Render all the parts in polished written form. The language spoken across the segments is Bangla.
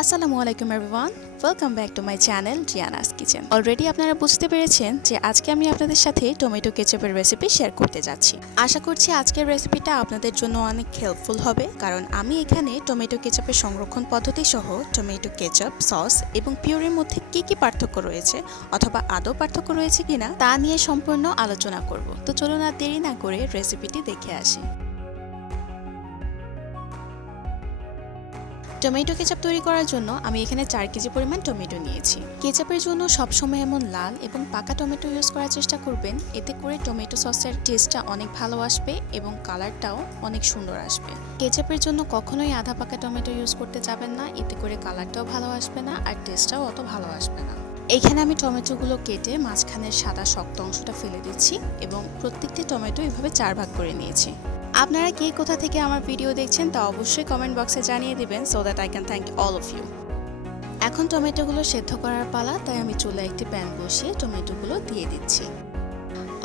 আসসালামু আলাইকুম everyone, welcome back to my channel Jiana's Kitchen. Already আপনারা বুঝতে পেরেছেন যে আজকে আমি আপনাদের সাথে টমেটো কেচাপের রেসিপি শেয়ার করতে যাচ্ছি। আশা করছি আজকের রেসিপিটা আপনাদের জন্য অনেক হেল্পফুল হবে, কারণ আমি এখানে টমেটো কেচাপের সংরক্ষণ পদ্ধতি সহ টমেটো কেচাপ, সস এবং পিউরির মধ্যে কি পার্থক্য রয়েছে অথবা আদৌ পার্থক্য রয়েছে কিনা তা নিয়ে সম্পূর্ণ আলোচনা করব। তো চলুন আর দেরি না করে রেসিপিটি দেখে আসি। টমেটো কেচাপ তৈরি করার জন্য আমি এখানে 4 কেজি পরিমাণ টমেটো নিয়েছি। কেচাপের জন্য সবসময় এমন লাল এবং পাকা টমেটো ইউজ করার চেষ্টা করবেন, এতে করে টমেটো সসের টেস্টটা অনেক ভালো আসবে এবং কালারটাও অনেক সুন্দর আসবে। কেচাপের জন্য কখনোই আধা পাকা টমেটো ইউজ করতে যাবেন না, এতে করে কালারটাও ভালো আসবে না আর টেস্টটাও অত ভালো আসবে না। এখানে আমি টমেটোগুলো কেটে মাঝখানের সাদা শক্ত অংশটা ফেলে দিচ্ছি এবং প্রত্যেকটি টমেটো এভাবে 4 ভাগ করে নিয়েছি। আপনারা কে কোথা থেকে আমার ভিডিও দেখছেন তা অবশ্যই কমেন্ট বক্সে জানিয়ে দিবেন, so that I can thank all of you. এখন টমেটোগুলো সেদ্ধ করার পালা, তাই আমি চুলায় একটি প্যান বসিয়ে টমেটোগুলো দিয়ে দিচ্ছি।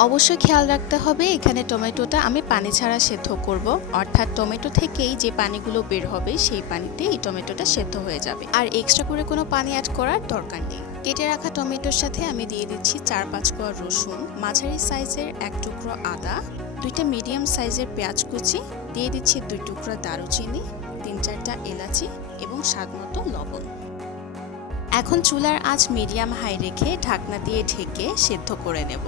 অবশ্যই খেয়াল রাখতে হবে এখানে টমেটোটা আমি পানি ছাড়া সেদ্ধ করব, অর্থাৎ টমেটো থেকেই যে পানিগুলো বের হবে সেই পানিতে এই টমেটোটা সেদ্ধ হয়ে যাবে, আর এক্সট্রা করে কোনো পানি অ্যাড করার দরকার নেই। কেটে রাখা টমেটোর সাথে আমি দিয়ে দিচ্ছি 4-5 কোয়া রসুন, মাঝারি সাইজের 1 টুকরো আদা, 2টা মিডিয়াম সাইজের পেঁয়াজ কুচি, দিয়ে দিচ্ছি 2 টুকরো দারুচিনি, 3-4টা এলাচি এবং স্বাদমতো লবণ। এখন চুলার আঁচ মিডিয়াম হাই রেখে ঢাকনা দিয়ে ঢেকে সেদ্ধ করে নেব।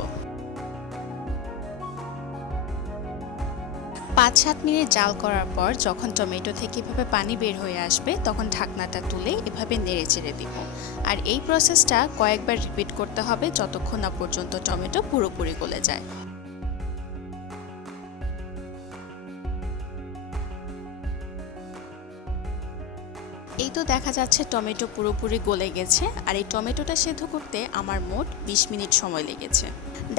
5-7 মিনিট জাল করার পর যখন টমেটো থেকে এভাবে পানি বের হয়ে আসবে, তখন ঢাকনাটা তুলে এভাবে নেড়ে চেড়ে দিব। আর এই প্রসেসটা কয়েকবার রিপিট করতে হবে যতক্ষণ না পর্যন্ত টমেটো পুরোপুরি গলে যায়। এই তো দেখা যাচ্ছে টমেটো পুরোপুরি গলে গেছে, আর এই টমেটোটা সেদ্ধ করতে আমার মোট 20 মিনিট সময় লেগেছে।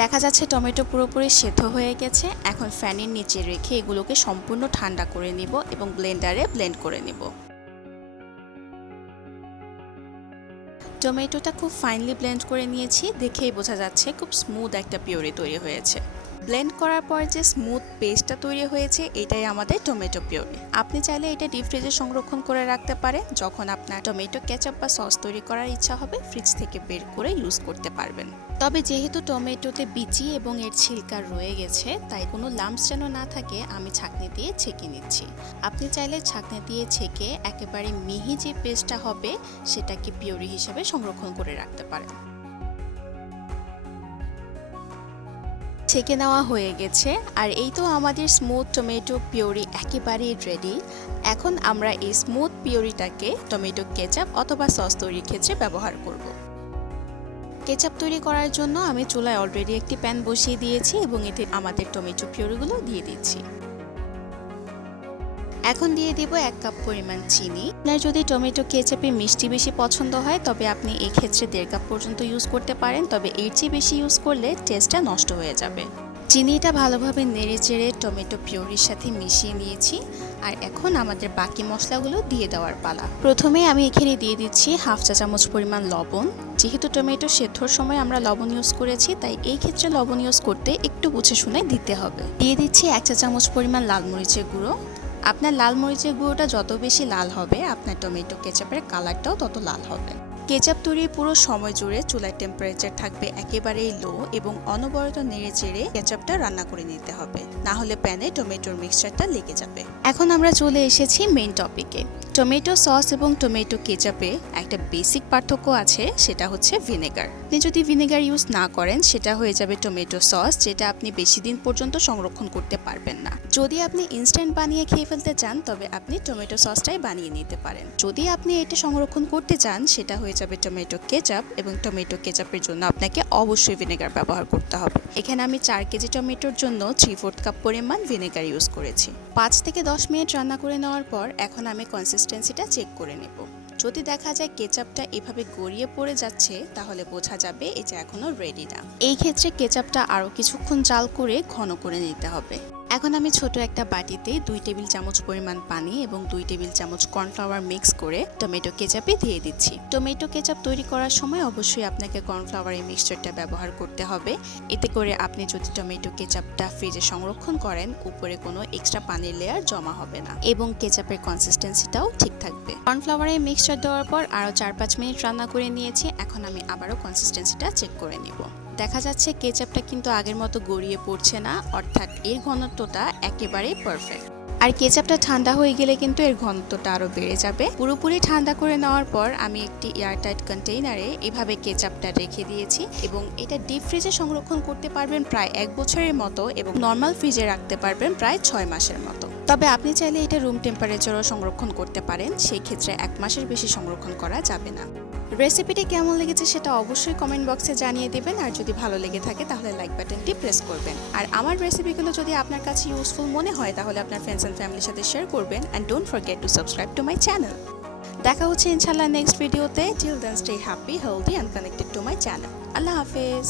দেখা যাচ্ছে টমেটো পুরোপুরি সেদ্ধ হয়ে গেছে। এখন ফ্যানের নিচে রেখে এগুলোকে সম্পূর্ণ ঠান্ডা করে নিব এবং ব্লেন্ডারে ব্লেন্ড করে নিব। টমেটোটা খুব ফাইনলি ব্লেন্ড করে নিয়েছি, দেখেই বোঝা যাচ্ছে খুব স্মুথ একটা পিউরি তৈরি হয়েছে। ব্লেন্ড করার পর যে স্মুথ পেস্টটা তৈরি হয়েছে, এটাই আমাদের টমেটো পিউরি। আপনি চাইলে এটা ডিপ ফ্রিজে সংরক্ষণ করে রাখতে পারেন, যখন আপনার টমেটো কেচাপ বা সস তৈরি করার ইচ্ছা হবে ফ্রিজ থেকে বের করে ইউজ করতে পারবেন। তবে যেহেতু টমেটোতে বিচি এবং এর ছিলকা রয়ে গেছে, তাই কোনো লাম্পস যেন না থাকে আমি ছাঁকনি দিয়ে ছেঁকে নিচ্ছি। আপনি চাইলে ছাঁকনি দিয়ে ছেঁকে একেবারে মিহি যে পেস্টটা হবে সেটাকে পিউরি হিসেবে সংরক্ষণ করে রাখতে পারেন। ছেঁকে নেওয়া হয়ে গেছে, আর এই তো আমাদের স্মুথ টমেটো পিউরি একেবারেই রেডি। এখন আমরা এই স্মুথ পিউরিটাকে টমেটো কেচাপ অথবা সস তৈরির ক্ষেত্রে ব্যবহার করব। কেচাপ তৈরি করার জন্য আমি চুলায় অলরেডি একটি প্যান বসিয়ে দিয়েছি এবং এতে আমাদের টমেটো পিউরিগুলো দিয়ে দিচ্ছি। এখন দিয়ে দিব 1 কাপ পরিমাণ চিনি। আপনার যদি টমেটো কেচাপে মিষ্টি বেশি পছন্দ হয় তবে আপনি এই ক্ষেত্রে 1.5 কাপ পর্যন্ত ইউজ করতে পারেন, তবে এর চেয়ে বেশি ইউজ করলে টেস্টটা নষ্ট হয়ে যাবে। চিনিটা ভালোভাবে নেড়ে চেড়ে টমেটো পিউরির সাথে মিশিয়ে নিয়েছি, আর এখন আমাদের বাকি মশলাগুলো দিয়ে দেওয়ার পালা। প্রথমে আমি এখানে দিয়ে দিচ্ছি 1/2 চা চামচ পরিমাণ লবণ। যেহেতু টমেটো সেদ্ধর সময় আমরা লবণ ইউজ করেছি, তাই এই ক্ষেত্রে লবণ ইউজ করতে একটু বুঝে শুনে দিতে হবে। দিয়ে দিচ্ছি 1 চা চামচ পরিমাণ লাল মরিচের গুঁড়ো। আপনার লাল মরিচের গুঁড়োটা যত বেশি লাল হবে, আপনার টমেটো কেচাপের কালারটাও তত লাল হবে। কেচাপ তৈরির পুরো সময় জুড়ে চুলার টেম্পারেচার থাকবে একেবারেই লো এবং অনবরত নেড়ে চেড়ে কেচাপটা রান্না করে নিতে হবে, না হলে প্যানে টমেটোর মিক্সচারটা লেগে যাবে। এখন আমরা চলে এসেছি মেইন টপিকে। টমেটো সস এবং টমেটো কেচাপে একটা বেসিক পার্থক্য আছে, সেটা হচ্ছে ভিনেগার। আপনি যদি ভিনেগার ইউজ না করেন সেটা হয়ে যাবে টমেটো সস, যেটা আপনি বেশি দিন পর্যন্ত সংরক্ষণ করতে পারবেন না। যদি আপনি ইনস্ট্যান্ট বানিয়ে খেয়ে ফেলতে চান তবে আপনি টমেটো সসটাই বানিয়ে নিতে পারেন। যদি আপনি এটা সংরক্ষণ করতে চান সেটা হয়ে যাবে টমেটো কেচাপ, এবং টমেটো কেচাপের জন্য আপনাকে অবশ্যই ভিনেগার ব্যবহার করতে হবে। এখানে আমি 4 কেজি টমেটোর জন্য 3/4 কাপ পরিমাণ ভিনেগার ইউজ করেছি। 5 থেকে 10 মিনিট রান্না করে নেওয়ার পর এখন আমি কনসিস্টেন্সিটা চেক করে নেব। যদি দেখা যায় কেচাপটা এভাবে গড়িয়ে পড়ে যাচ্ছে, তাহলে বোঝা যাবে এটা এখনো রেডি না। এই ক্ষেত্রে কেচাপটা আরও কিছুক্ষণ জাল করে ঘন করে নিতে হবে। এখন আমি ছোট একটা বাটিতে 2 টেবিল চামচ পরিমাণ পানি এবং 2 টেবিল চামচ কর্নফ্লাওয়ার মিক্স করে টমেটো কেচাপে দিয়ে দিচ্ছি। টমেটো কেচাপ তৈরি করার সময় অবশ্যই আপনাকে কর্নফ্লাওয়ারের মিক্সচারটা ব্যবহার করতে হবে। এতে করে আপনি যদি টমেটো কেচাপটা ফ্রিজে সংরক্ষণ করেন, উপরে কোনো এক্সট্রা পানির লেয়ার জমা হবে না এবং কেচাপের কনসিস্টেন্সিটাও ঠিক থাকবে। কর্নফ্লাওয়ারের মিক্সচার দেওয়ার পর আরও 4-5 মিনিট রান্না করে নিয়েছি। এখন আমি আবারও কনসিস্টেন্সিটা চেক করে নিব। দেখা যাচ্ছে কেচাপটা কিন্তু আগের মতো গড়িয়ে পড়ছে না, অর্থাৎ এর ঘনত্বটা একেবারেই পারফেক্ট। আর কেচাপটা ঠান্ডা হয়ে গেলে কিন্তু এর ঘনত্বটা আরও বেড়ে যাবে। পুরোপুরি ঠান্ডা করে নেওয়ার পর আমি একটি এয়ারটাইট কন্টেইনারে এভাবে কেচাপটা রেখে দিয়েছি এবং এটা ডিপ ফ্রিজে সংরক্ষণ করতে পারবেন প্রায় 1 বছরের মতো এবং নর্মাল ফ্রিজে রাখতে পারবেন প্রায় 6 মাসের মতো। তবে আপনি চাইলে এটা রুম টেম্পারেচারও সংরক্ষণ করতে পারেন, সেই ক্ষেত্রে 1 মাসের বেশি সংরক্ষণ করা যাবে না। রেসিপিটি কেমন লেগেছে সেটা অবশ্যই কমেন্ট বক্সে জানিয়ে দেবেন, আর যদি ভালো লেগে থাকে তাহলে লাইক বাটনটি প্রেস করবেন। আর আমার রেসিপিগুলো যদি আপনার কাছে ইউজফুল মনে হয় তাহলে আপনার ফ্রেন্ডস অ্যান্ড ফ্যামিলির সাথে শেয়ার করবেন। And don't forget to subscribe to my channel. দেখা হচ্ছে ইনশাআল্লাহ নেক্সট ভিডিওতে। Till then stay happy, healthy and connected to my channel. আল্লাহ হাফেজ।